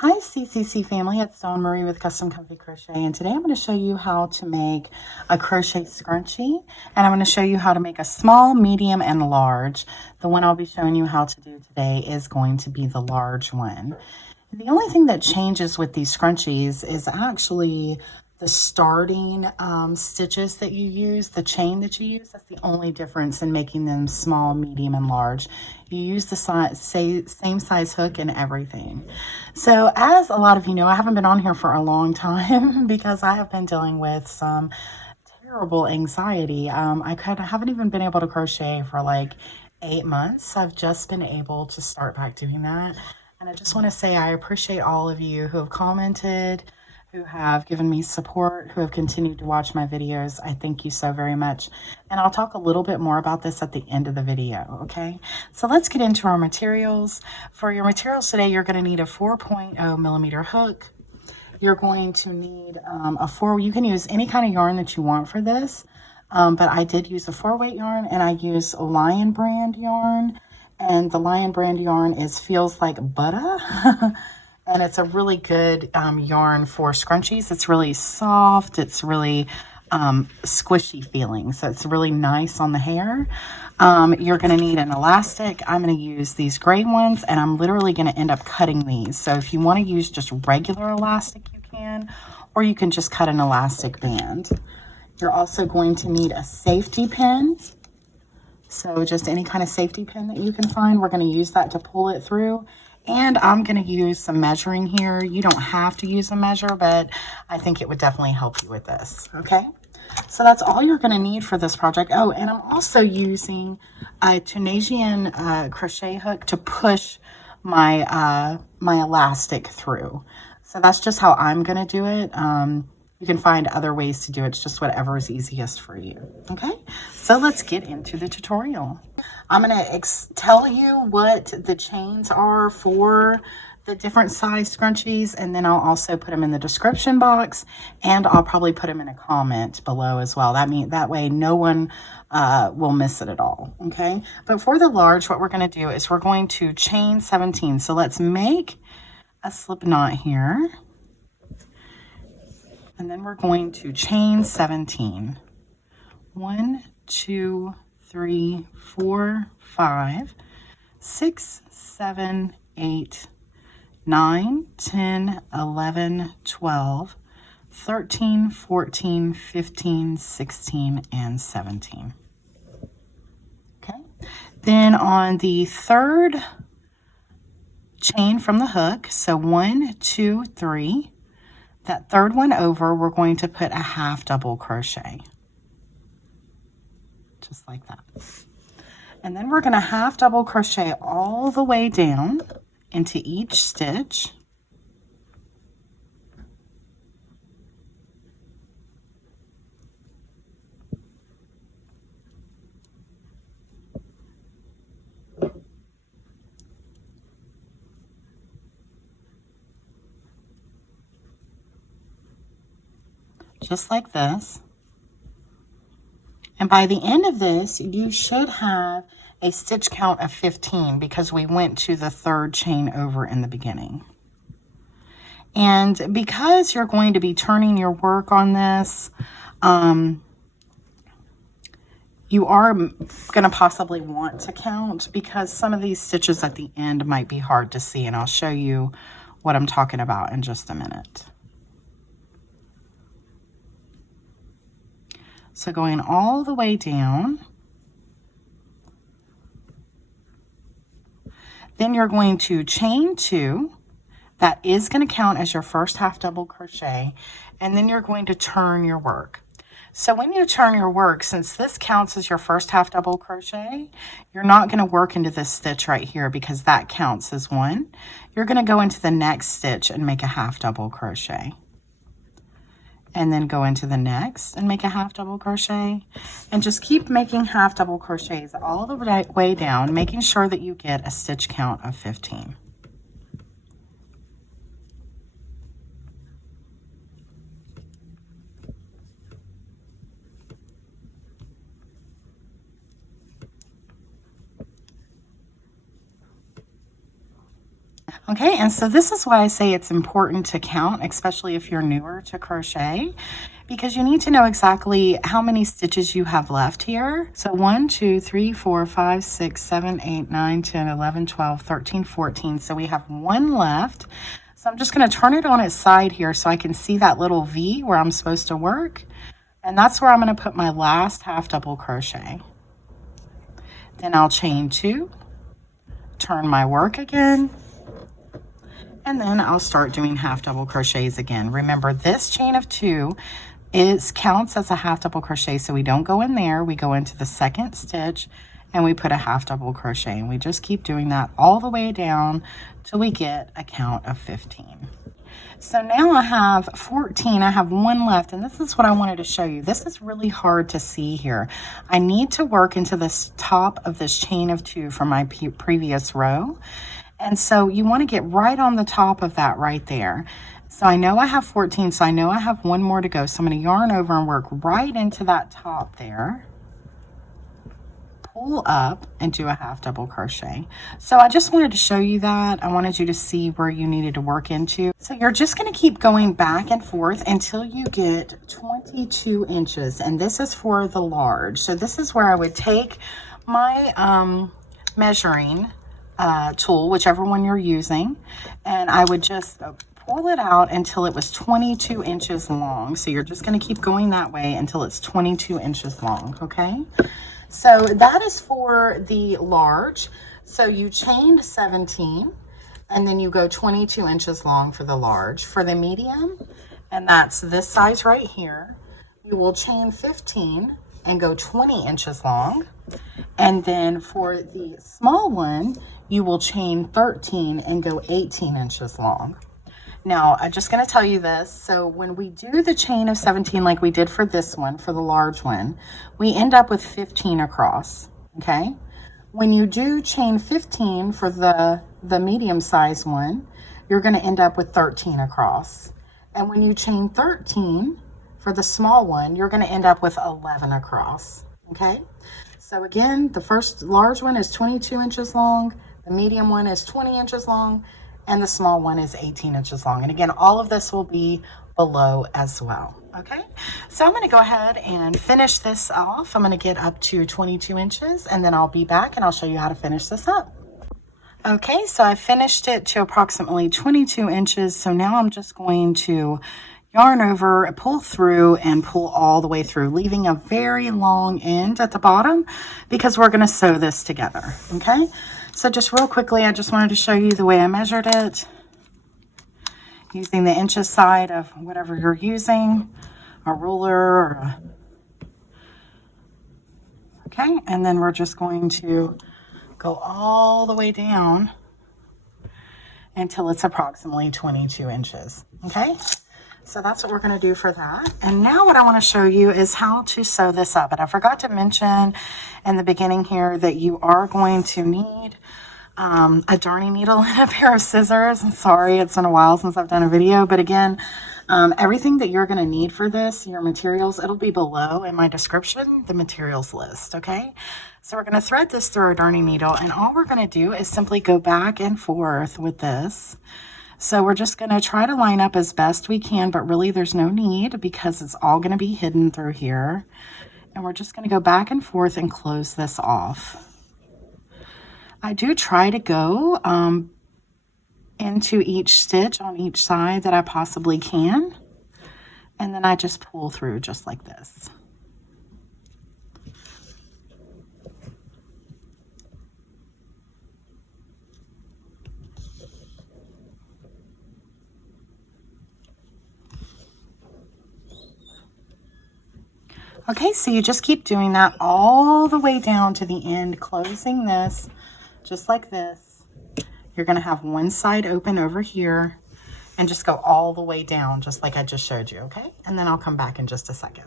Hi CCC family, it's Dawn Marie with Custom Comfy Crochet, and today I'm going to show you how to make a crochet scrunchie, and I'm going to show you how to make a small, medium, and large. The one I'll be showing you how to do today is going to be the large one. The only thing that changes with these scrunchies is actually the starting stitches that you use, the chain that you use. That's the only difference in making them small, medium, and large. You use the same size hook and everything. So as a lot of you know, I haven't been on here for a long time because I have been dealing with some terrible anxiety. I haven't even been able to crochet for like 8 months. I've just been able to start back doing that. And I just want to say I appreciate all of you who have commented, who have given me support, who have continued to watch my videos. I thank you so very much. And I'll talk a little bit more about this at the end of the video, okay? So let's get into our materials. For your materials today, you're going to need a 4.0 millimeter hook. You're going to need you can use any kind of yarn that you want for this, but I did use a 4-weight yarn, and I use Lion brand yarn. And the Lion brand yarn feels like butter. And it's a really good yarn for scrunchies. It's really soft. It's really squishy feeling. So it's really nice on the hair. You're going to need an elastic. I'm going to use these gray ones, and I'm literally going to end up cutting these. So if you want to use just regular elastic, you can, or you can just cut an elastic band. You're also going to need a safety pin. So just any kind of safety pin that you can find, we're going to use that to pull it through. And I'm going to use some measuring here. You don't have to use a measure, but I think it would definitely help you with this, okay? So that's all you're going to need for this project. Oh, and I'm also using a Tunisian crochet hook to push my, my elastic through. So that's just how I'm going to do it. You can find other ways to do it. It's just whatever is easiest for you. Okay, so let's get into the tutorial. I'm going to tell you what the chains are for the different size scrunchies, and then I'll also put them in the description box, and I'll probably put them in a comment below as well. That way no one will miss it at all. Okay, but for the large, what we're going to do is we're going to chain 17. So let's make a slip knot here. And then we're going to chain 17. 1, 2, 3, 4, 5, 6, 7, 8, 9, 10, 11, 12, 13, 14, 15, 16, and 17. Okay. Then on the third chain from the hook, so 1, 2, 3, that third one over, we're going to put a half double crochet. Just like that. And then we're going to half double crochet all the way down into each stitch. Just like this. And by the end of this, you should have a stitch count of 15 because we went to the third chain over in the beginning. And because you're going to be turning your work on this, you are going to possibly want to count because some of these stitches at the end might be hard to see, and I'll show you what I'm talking about in just a minute. So going all the way down, then you're going to chain 2. That is going to count as your first half double crochet, and then you're going to turn your work. So when you turn your work, since this counts as your first half double crochet, you're not going to work into this stitch right here because that counts as 1. You're going to go into the next stitch and make a half double crochet. And then go into the next and make a half double crochet, and just keep making half double crochets all the way down, making sure that you get a stitch count of 15. Okay, and so this is why I say it's important to count, especially if you're newer to crochet, because you need to know exactly how many stitches you have left here. So 1, 2, 3, 4, 5, 6, 7, 8, 9, 10, 11, 12, 13, 14. So we have one left. So I'm just going to turn it on its side here so I can see that little V where I'm supposed to work. And that's where I'm going to put my last half double crochet. Then I'll chain 2, turn my work again, and then I'll start doing half double crochets again. Remember, this chain of 2 counts as a half double crochet, so we don't go in there. We go into the second stitch and we put a half double crochet, and we just keep doing that all the way down till we get a count of 15. So now I have 14, I have one left, and this is what I wanted to show you. This is really hard to see here. I need to work into this top of this chain of 2 from my previous row. And so you want to get right on the top of that right there. So I know I have 14, so I know I have one more to go. So I'm going to yarn over and work right into that top there. Pull up and do a half double crochet. So I just wanted to show you that. I wanted you to see where you needed to work into. So you're just going to keep going back and forth until you get 22 inches. And this is for the large. So this is where I would take my measuring tool, whichever one you're using, and I would just pull it out until it was 22 inches long. So you're just going to keep going that way until it's 22 inches long. Okay, so that is for the large. So you chained 17 and then you go 22 inches long for the large. For the medium, and that's this size right here, you will chain 15 and go 20 inches long. And then for the small one, you will chain 13 and go 18 inches long. Now, I'm just going to tell you this. So when we do the chain of 17 like we did for this one, for the large one, we end up with 15 across, okay? When you do chain 15 for the medium size one, you're going to end up with 13 across. And when you chain 13 for the small one, you're going to end up with 11 across, okay? So again, the first large one is 22 inches long, the medium one is 20 inches long, and the small one is 18 inches long. And again, all of this will be below as well, okay? So I'm gonna go ahead and finish this off. I'm gonna get up to 22 inches, and then I'll be back and I'll show you how to finish this up. Okay, so I finished it to approximately 22 inches. So now I'm just going to yarn over, pull through, and pull all the way through, leaving a very long end at the bottom because we're gonna sew this together, okay? So just real quickly, I just wanted to show you the way I measured it using the inches side of whatever you're using, a ruler or okay, and then we're just going to go all the way down until it's approximately 22 inches, okay? So that's what we're going to do for that. And now what I want to show you is how to sew this up. And I forgot to mention in the beginning here that you are going to need a darning needle and a pair of scissors. I'm sorry, it's been a while since I've done a video. But again, everything that you're going to need for this, your materials, it'll be below in my description, the materials list, okay? So we're going to thread this through our darning needle. And all we're going to do is simply go back and forth with this. So we're just going to try to line up as best we can, but really there's no need because it's all going to be hidden through here. And we're just going to go back and forth and close this off. I do try to go into each stitch on each side that I possibly can. And then I just pull through just like this. Okay, so you just keep doing that all the way down to the end, closing this just like this. You're going to have one side open over here and just go all the way down just like I just showed you, okay? And then I'll come back in just a second.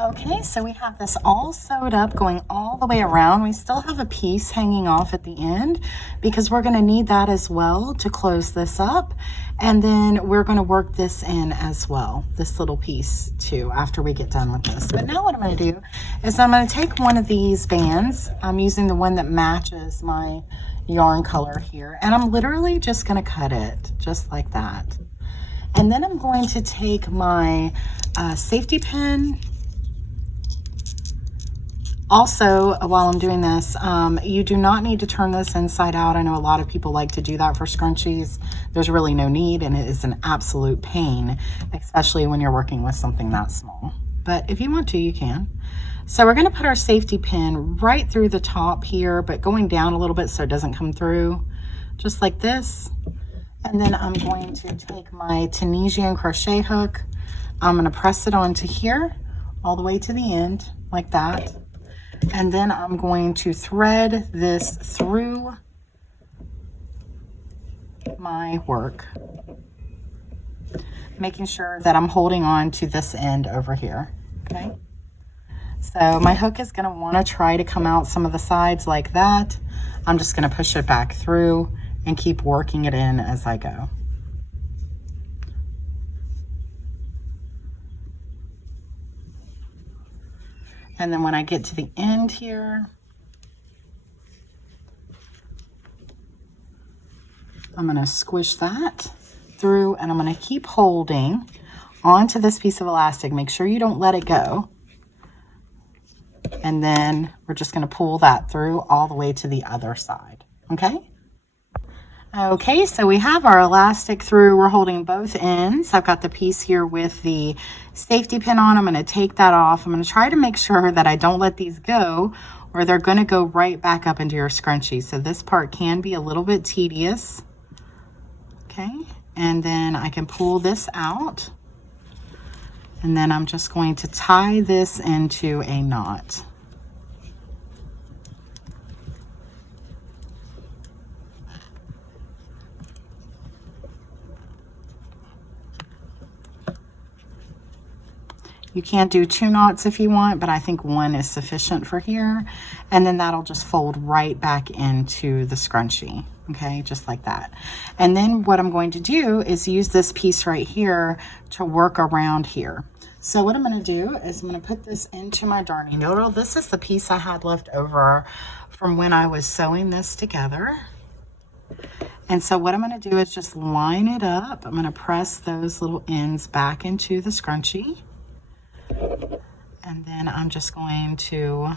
Okay, so we have this all sewed up going all the way around. We still have a piece hanging off at the end because we're going to need that as well to close this up. And then we're going to work this in as well, this little piece too, after we get done with this. But now what I'm going to do is I'm going to take one of these bands. I'm using the one that matches my yarn color here, and I'm literally just going to cut it just like that. And then I'm going to take my safety pin. Also, while I'm doing this, you do not need to turn this inside out. I know a lot of people like to do that for scrunchies. There's really no need, and it is an absolute pain, especially when you're working with something that small. But if you want to, you can. So we're going to put our safety pin right through the top here, but going down a little bit so it doesn't come through, just like this. And then I'm going to take my Tunisian crochet hook. I'm going to press it onto here all the way to the end like that. And then I'm going to thread this through my work, making sure that I'm holding on to this end over here, okay? So my hook is going to want to try to come out some of the sides like that. I'm just going to push it back through and keep working it in as I go. And then when I get to the end here, I'm going to squish that through, and I'm going to keep holding onto this piece of elastic. Make sure you don't let it go. And then we're just going to pull that through all the way to the other side. Okay? Okay, so we have our elastic through. We're holding both ends. I've got the piece here with the safety pin on. I'm going to take that off. I'm going to try to make sure that I don't let these go, or they're going to go right back up into your scrunchie. So this part can be a little bit tedious. Okay, and then I can pull this out. And then I'm just going to tie this into a knot. You can do 2 knots if you want, but I think 1 is sufficient for here. And then that'll just fold right back into the scrunchie, okay, just like that. And then what I'm going to do is use this piece right here to work around here. So what I'm going to do is I'm going to put this into my darning needle. This is the piece I had left over from when I was sewing this together. And so what I'm going to do is just line it up. I'm going to press those little ends back into the scrunchie. And then I'm just going to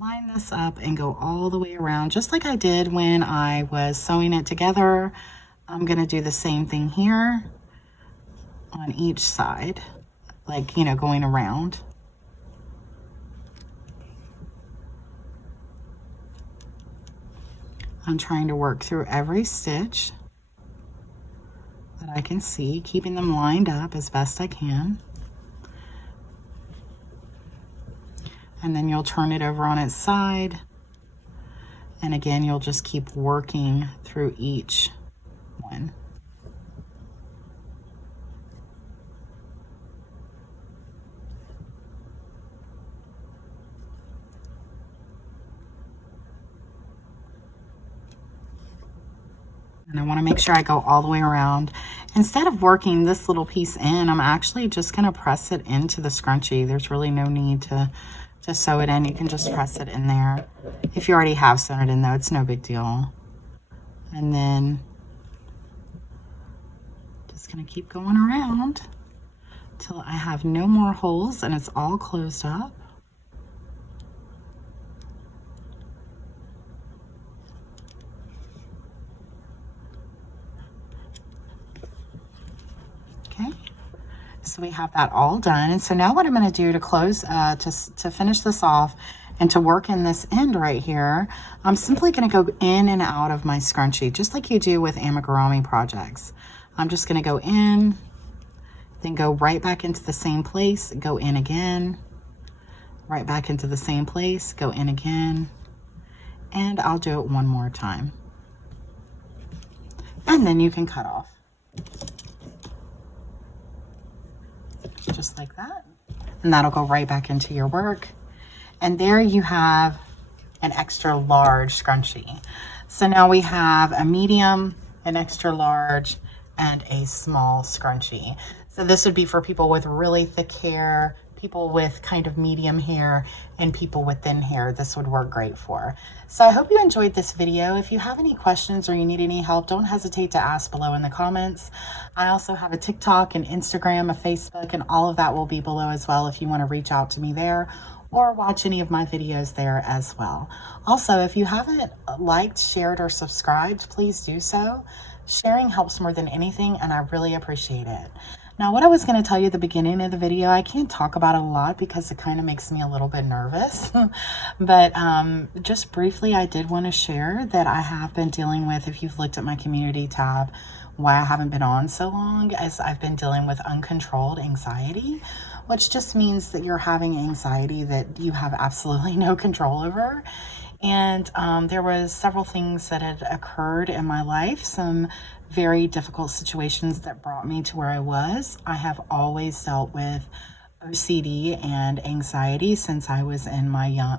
line this up and go all the way around, just like I did when I was sewing it together. I'm going to do the same thing here on each side, like, you know, going around. I'm trying to work through every stitch that I can see, keeping them lined up as best I can. And then you'll turn it over on its side. And again, you'll just keep working through each one. And I want to make sure I go all the way around. Instead of working this little piece in, I'm actually just going to press it into the scrunchie. There's really no need to sew it in. You can just press it in there. If you already have sewn it in, though, it's no big deal. And then just going to keep going around till I have no more holes and it's all closed up. So we have that all done. And so now what I'm going to do to close, to finish this off and to work in this end right here, I'm simply going to go in and out of my scrunchie, just like you do with amigurumi projects. I'm just going to go in, then go right back into the same place, go in again, right back into the same place, go in again, and I'll do it one more time. And then you can cut off. Just like that, and that'll go right back into your work. And there you have an extra large scrunchie. So now we have a medium, an extra large, and a small scrunchie. So this would be for people with really thick hair, people with kind of medium hair and people with thin hair, this would work great for. So I hope you enjoyed this video. If you have any questions or you need any help, don't hesitate to ask below in the comments. I also have a TikTok and Instagram, a Facebook, and all of that will be below as well if you want to reach out to me there or watch any of my videos there as well. Also, if you haven't liked, shared, or subscribed, please do so. Sharing helps more than anything, and I really appreciate it. Now, what I was going to tell you at the beginning of the video, I can't talk about it a lot because it kind of makes me a little bit nervous. But just briefly, I did want to share that I have been dealing with, if you've looked at my community tab, why I haven't been on so long, as I've been dealing with uncontrolled anxiety, which just means that you're having anxiety that you have absolutely no control over. And there was several things that had occurred in my life, some very difficult situations that brought me to where I was. I have always dealt with OCD and anxiety since I was in my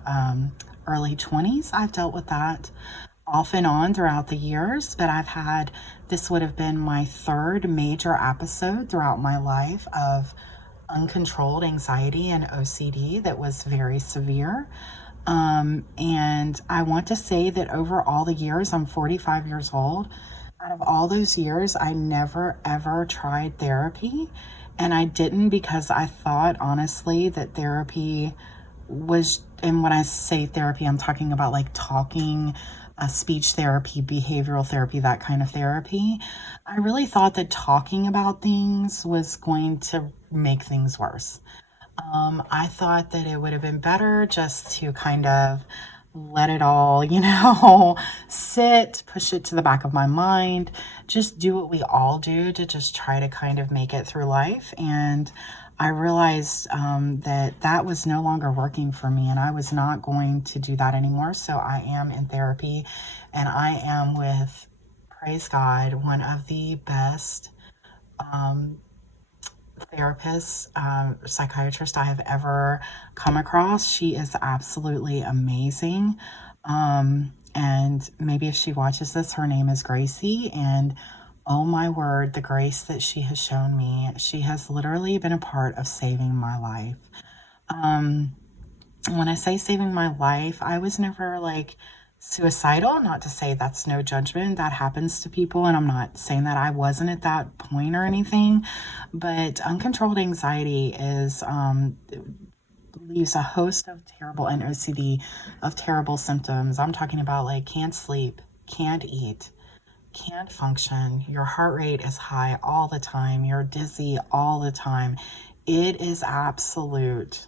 early 20s. I've dealt with that off and on throughout the years, but this would have been my third major episode throughout my life of uncontrolled anxiety and OCD that was very severe. And I want to say that over all the years, I'm 45 years old. Out of all those years, I never ever tried therapy. And I didn't because I thought honestly that therapy was, and when I say therapy, I'm talking about like talking, speech therapy, behavioral therapy, that kind of therapy. I really thought that talking about things was going to make things worse. I thought that it would have been better just to kind of let it all, sit, push it to the back of my mind, just do what we all do to just try to kind of make it through life. And I realized that was no longer working for me, and I was not going to do that anymore. So I am in therapy, and I am with, praise God, one of the best therapist, psychiatrist I have ever come across. She is absolutely amazing. And maybe if she watches this, her name is Gracie. And oh my word, the grace that she has shown me, she has literally been a part of saving my life. When I say saving my life, I was never like suicidal, not to say that's no judgment, that happens to people, and I'm not saying that I wasn't at that point or anything, but uncontrolled anxiety leaves a host of terrible, and OCD of terrible symptoms. I'm talking about like can't sleep, can't eat, can't function, your heart rate is high all the time, you're dizzy all the time. It is absolute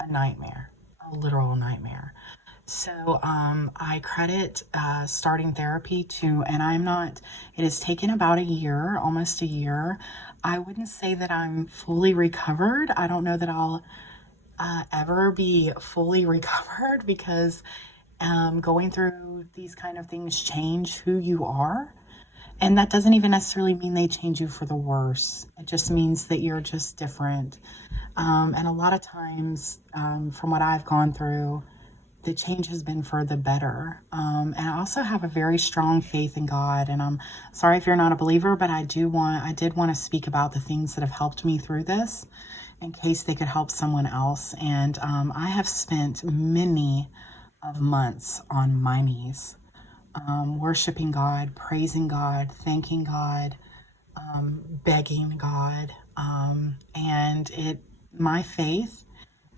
a nightmare, a literal nightmare. So I credit starting therapy to, and it has taken about a year, almost a year. I wouldn't say that I'm fully recovered. I don't know that I'll ever be fully recovered because going through these kind of things change who you are. And that doesn't even necessarily mean they change you for the worse. It just means that you're just different. And a lot of times, from what I've gone through, the change has been for the better. And I also have a very strong faith in God. And I'm sorry if you're not a believer, but I did want to speak about the things that have helped me through this in case they could help someone else. And I have spent many of months on my knees, worshiping God, praising God, thanking God, begging God. And my faith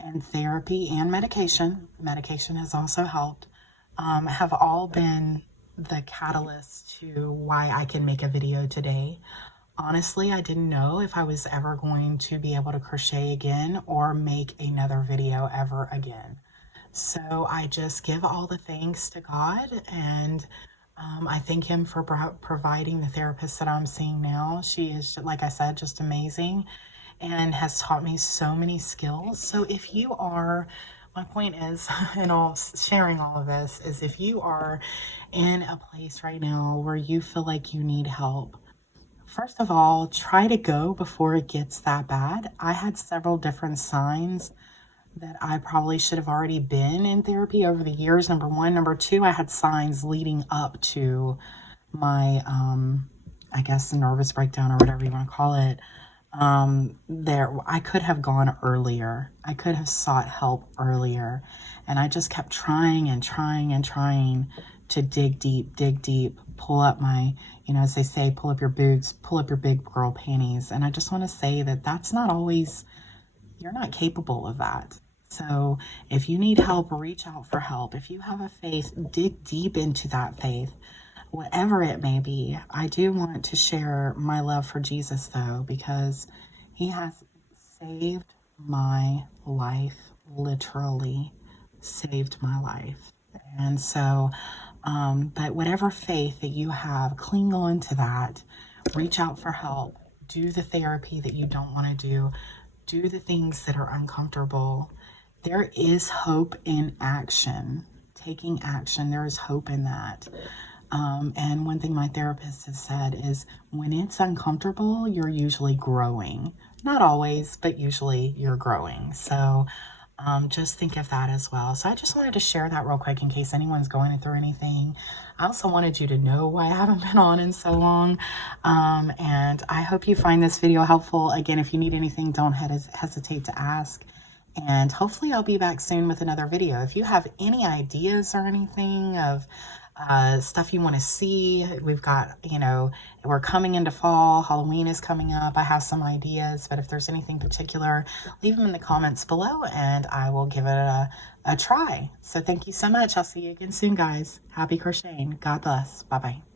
and therapy and medication has also helped, have all been the catalyst to why I can make a video today. Honestly, I didn't know if I was ever going to be able to crochet again or make another video ever again. So I just give all the thanks to God, and I thank him for providing the therapist that I'm seeing now. She is, like I said, just amazing and has taught me so many skills. So if you are, my point is, in all sharing all of this, is if you are in a place right now where you feel like you need help, first of all, try to go before it gets that bad. I had several different signs that I probably should have already been in therapy over the years. Number one. Number two, I had signs leading up to my, I guess, nervous breakdown or whatever you want to call it. I could have gone earlier. I could have sought help earlier. And I just kept trying and trying and trying to dig deep, pull up my, as they say, pull up your boots, pull up your big girl panties. And I just want to say that that's not always, you're not capable of that. So if you need help, reach out for help. If you have a faith, dig deep into that faith, whatever it may be. I do want to share my love for Jesus, though, because he has saved my life, literally saved my life. And so, but whatever faith that you have, cling on to that, reach out for help, do the therapy that you don't want to do the things that are uncomfortable. There is hope in action, taking action. There is hope in that. And one thing my therapist has said is when it's uncomfortable, you're usually growing. Not always, but usually you're growing. So just think of that as well. So I just wanted to share that real quick in case anyone's going through anything. I also wanted you to know why I haven't been on in so long. And I hope you find this video helpful. Again, if you need anything, don't hesitate to ask. And hopefully I'll be back soon with another video. If you have any ideas or anything of stuff you want to see, we've got, we're coming into fall, Halloween is coming up. I have some ideas, but if there's anything particular, leave them in the comments below and I will give it a try. So thank you so much. I'll see you again soon, guys. Happy crocheting. God bless. Bye-bye.